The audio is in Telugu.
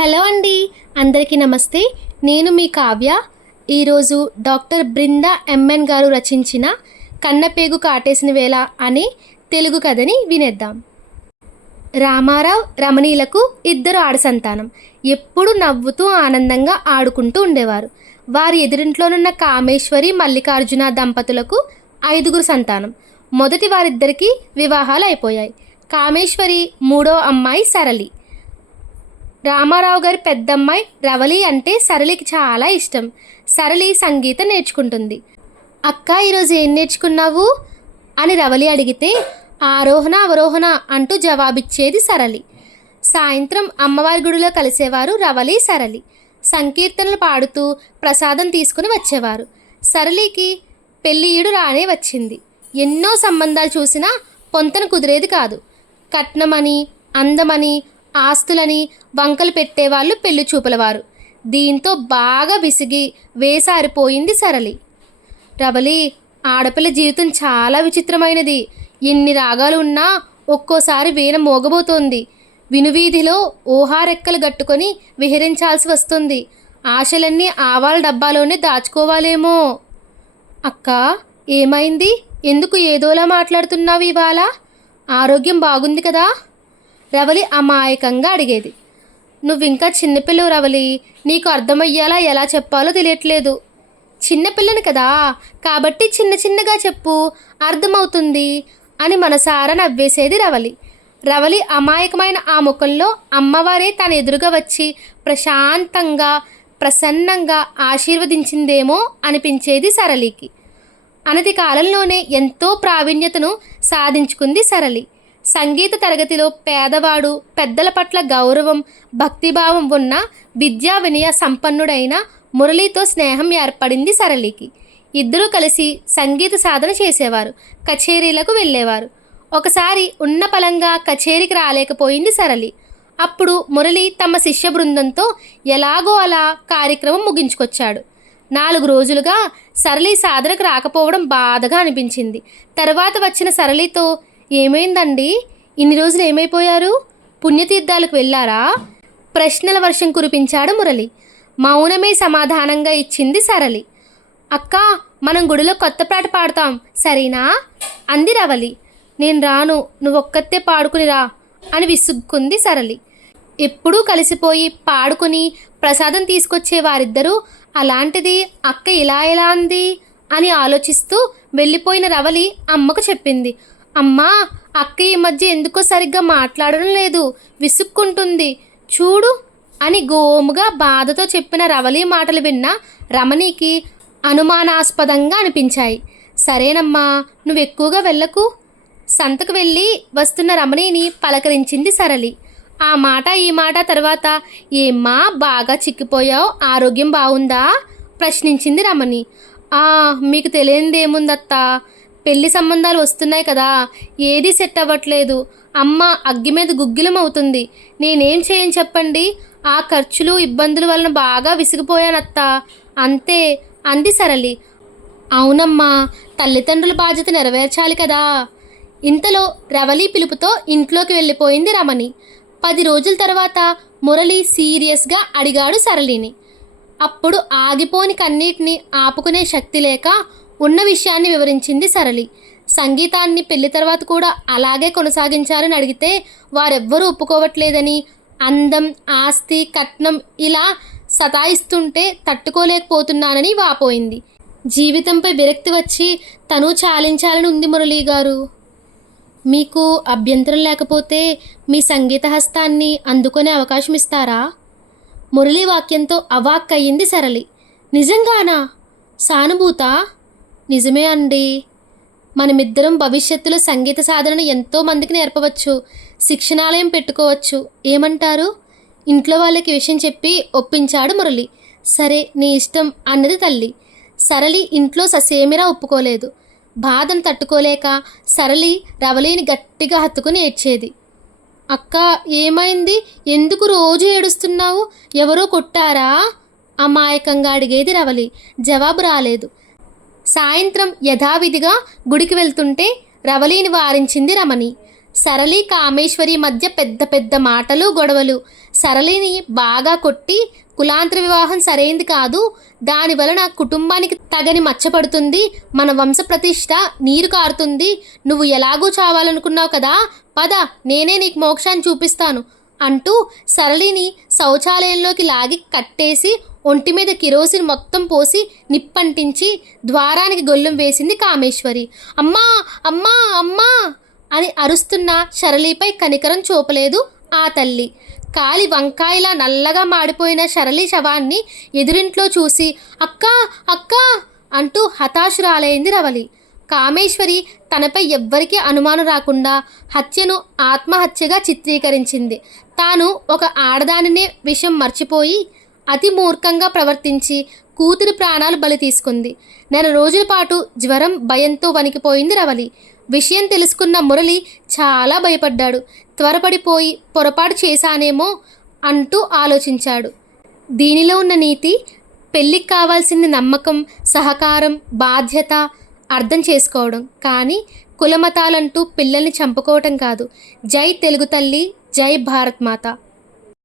హలో అండి అందరికీ నమస్తే. నేను మీ కావ్య. ఈరోజు డాక్టర్ బృందా ఎంఎన్ గారు రచించిన కన్నపేగు కాటేసిన వేళ అనే తెలుగు కథని వినేద్దాం. రామారావు రమణీలకు ఇద్దరు ఆడ సంతానం ఎప్పుడు నవ్వుతూ ఆనందంగా ఆడుకుంటూ ఉండేవారు. వారి ఎదురింట్లోనున్న కామేశ్వరి మల్లికార్జున దంపతులకు ఐదుగురు సంతానం. మొదటి వారిద్దరికీ వివాహాలు అయిపోయాయి. కామేశ్వరి మూడో అమ్మాయి సరళి. రామారావు గారి పెద్దమ్మాయి రవలి అంటే సరళికి చాలా ఇష్టం. సరళి సంగీతం నేర్చుకుంటుంది. అక్క ఈరోజు ఏం నేర్చుకున్నావు? అని రవలి అడిగితే ఆరోహణ అవరోహణ అంటూ జవాబిచ్చేది సరళి. సాయంత్రం అమ్మవారి గుడిలో కలిసేవారు రవలి సరళి. సంకీర్తనలు పాడుతూ ప్రసాదం తీసుకుని వచ్చేవారు. సరళికి పెళ్ళియుడు రానే వచ్చింది. ఎన్నో సంబంధాలు చూసినా పొంతన కుదిరేది కాదు. కట్నమని అందమని ఆస్తులని వంకలు పెట్టేవాళ్ళు పెళ్ళి చూపులవారు. దీంతో బాగా విసిగి వేసారిపోయింది సరళి. రబలి ఆడపిల్ల జీవితం చాలా విచిత్రమైనది. ఎన్ని రాగాలు ఉన్నా ఒక్కోసారి వీణ మోగబోతోంది. వినువీధిలో ఊహారెక్కలు గట్టుకొని విహరించాల్సి వస్తుంది. ఆశలన్నీ ఆవాల డబ్బాలోనే దాచుకోవాలేమో. అక్క ఏమైంది? ఎందుకు ఏదోలా మాట్లాడుతున్నావు ఇవాళ? ఆరోగ్యం బాగుంది కదా? రవలి అమాయకంగా అడిగేది. నువ్వింకా చిన్నపిల్లవు రవలి నీకు అర్థమయ్యేలా ఎలా చెప్పాలో తెలియట్లేదు. చిన్నపిల్లని కదా కాబట్టి చిన్న చిన్నగా చెప్పు అర్థమవుతుంది అని మనసారా నవ్వేసేది రవలి. రవలి అమాయకమైన ఆ ముఖంలో అమ్మవారే తన ఎదురుగా వచ్చి ప్రశాంతంగా ప్రసన్నంగా ఆశీర్వదించిందేమో అనిపించేది సరళికి. అనతి కాలంలోనే ఎంతో ప్రావీణ్యతను సాధించుకుంది సరళి. సంగీత తరగతిలో పేదవాడు పెద్దల పట్ల గౌరవం భక్తిభావం ఉన్న విద్యా వినయ సంపన్నుడైన మురళితో స్నేహం ఏర్పడింది సరళికి. ఇద్దరూ కలిసి సంగీత సాధన చేసేవారు కచేరీలకు వెళ్ళేవారు. ఒకసారి ఉన్న పలంగా కచేరీకి రాలేకపోయింది సరళి. అప్పుడు మురళి తమ శిష్య బృందంతో ఎలాగో అలా కార్యక్రమం ముగించుకొచ్చాడు. నాలుగు రోజులుగా సరళి సాధనకు రాకపోవడం బాధగా అనిపించింది. తర్వాత వచ్చిన సరళితో ఏమైందండి? ఇన్ని రోజులు ఏమైపోయారు? పుణ్యతీర్థాలకు వెళ్ళారా? ప్రశ్నల వర్షం కురిపించాడు మురళి. మౌనమే సమాధానంగా ఇచ్చింది సరళి. అక్క మనం గుడిలో కొత్త పాట పాడతాం సరేనా? అంది రవలి. నేను రాను నువ్వొక్కతే పాడుకుని రా అని విసుక్కుంది సరళి. ఎప్పుడూ కలిసిపోయి పాడుకుని ప్రసాదం తీసుకొచ్చే వారిద్దరూ అలాంటిది అక్క ఇలా ఎలా అంది? అని ఆలోచిస్తూ వెళ్ళిపోయిన రవలి అమ్మకు చెప్పింది. అమ్మా అక్క ఈ మధ్య ఎందుకో సరిగ్గా మాట్లాడడం లేదు. విసుక్కుంటుంది. చూడు అని గోముగా బాధతో చెప్పిన రవలి మాటలు విన్న రమణికి అనుమానాస్పదంగా అనిపించాయి. సరేనమ్మా నువ్వు ఎక్కువగా వెళ్ళకు. సంతకు వెళ్ళి వస్తున్న రమణిని పలకరించింది సరళి. ఆ మాట ఈ మాట తర్వాత ఏమ్మా బాగా చిక్కిపోయావు ఆరోగ్యం బాగుందా? ప్రశ్నించింది రమణి. ఆ మీకు తెలియనిదేముందత్తా? పెళ్ళి సంబంధాలు వస్తున్నాయి కదా ఏది సెట్ అవ్వట్లేదు. అమ్మ అగ్గి మీద గుగ్గిలం అవుతుంది నేనేం చేయని చెప్పండి? ఆ ఖర్చులు ఇబ్బందుల వలన బాగా విసిగిపోయానత్తా. అంతే అంది సరళి. అవునమ్మా తల్లిదండ్రుల బాధ్యత నెరవేర్చాలి కదా. ఇంతలో రవలి పిలుపుతో ఇంట్లోకి వెళ్ళిపోయింది రమణి. పది రోజుల తర్వాత మురళి సీరియస్గా అడిగాడు సరళిని. అప్పుడు ఆగిపోని కన్నీటిని ఆపుకునే శక్తి లేక ఉన్న విషయాన్ని వివరించింది సరళి. సంగీతాన్ని పెళ్ళి తర్వాత కూడా అలాగే కొనసాగించాలని అడిగితే వారెవ్వరూ ఒప్పుకోవట్లేదని అందం ఆస్తి కట్నం ఇలా సతాయిస్తుంటే తట్టుకోలేకపోతున్నానని వాపోయింది. జీవితంపై విరక్తి వచ్చి తను చాలించాలని ఉంది మురళీ గారు. మీకు అభ్యంతరం లేకపోతే మీ సంగీత హస్తాన్ని అందుకునే అవకాశం ఇస్తారా? మురళీ వాక్యంతో అవాక్కయ్యింది సరళి. నిజంగానా? సానుభూత? నిజమే అండి. మనమిద్దరం భవిష్యత్తులో సంగీత సాధనను ఎంతో మందికి నేర్పవచ్చు శిక్షణాలయం పెట్టుకోవచ్చు. ఏమంటారు? ఇంట్లో వాళ్ళకి విషయం చెప్పి ఒప్పించాడు మురళి. సరే నీ ఇష్టం అన్నది తల్లి. సరళి ఇంట్లో ససేమిరా ఒప్పుకోలేదు. బాధను తట్టుకోలేక సరళి రవలిని గట్టిగా హత్తుకుని ఏడ్చేది. అక్క ఏమైంది? ఎందుకు రోజు ఏడుస్తున్నావు? ఎవరో కొట్టారా? అమాయకంగా అడిగేది రవలి జవాబు రాలేదు. సాయంత్రం యథావిధిగా గుడికి వెళ్తుంటే రవలిని వారించింది రమణి. సరళి కామేశ్వరి మధ్య పెద్ద పెద్ద మాటలు గొడవలు. సరళిని బాగా కొట్టి కులాంతర వివాహం సరైంది కాదు. దాని వలన కుటుంబానికి తగని మచ్చపడుతుంది. మన వంశ ప్రతిష్ట నీరు కారుతుంది. నువ్వు ఎలాగూ చావాలనుకున్నావు కదా? పద నేనే నీకు మోక్షాన్ని చూపిస్తాను. అంటూ సరళిని శౌచాలయంలోకి లాగి కట్టేసి ఒంటి మీద కిరోసిన్ మొత్తం పోసి నిప్పంటించి ద్వారానికి గొల్లెం వేసింది కామేశ్వరి. అమ్మా! అమ్మా! అమ్మా! అని అరుస్తున్న శరళిపై కనికరం చూపలేదు ఆ తల్లి. కాలి వంకాయలా నల్లగా మాడిపోయిన శరళి శవాన్ని ఎదురింట్లో చూసి అక్క! అక్క! అంటూ హతాశురాలైంది రవలి. కామేశ్వరి తనపై ఎవ్వరికీ అనుమానం రాకుండా హత్యను ఆత్మహత్యగా చిత్రీకరించింది. తాను ఒక ఆడదానినే విషయం మర్చిపోయి అతి మూర్ఖంగా ప్రవర్తించి కూతురి ప్రాణాలు బలి తీసుకుంది. నెల రోజుల పాటు జ్వరం భయంతో వణికిపోయింది రవలి. విషయం తెలుసుకున్న మురళి చాలా భయపడ్డాడు. త్వరపడిపోయి పొరపాటు చేశానేమో అంటూ ఆలోచించాడు. దీనిలో ఉన్న నీతి పెళ్ళికి కావాల్సింది నమ్మకం సహకారం బాధ్యత అర్థం చేసుకోవడం. కానీ కులమతాలంటూ పిల్లల్ని చంపుకోవటం కాదు. జై తెలుగు తల్లి జై భారత్ మాత.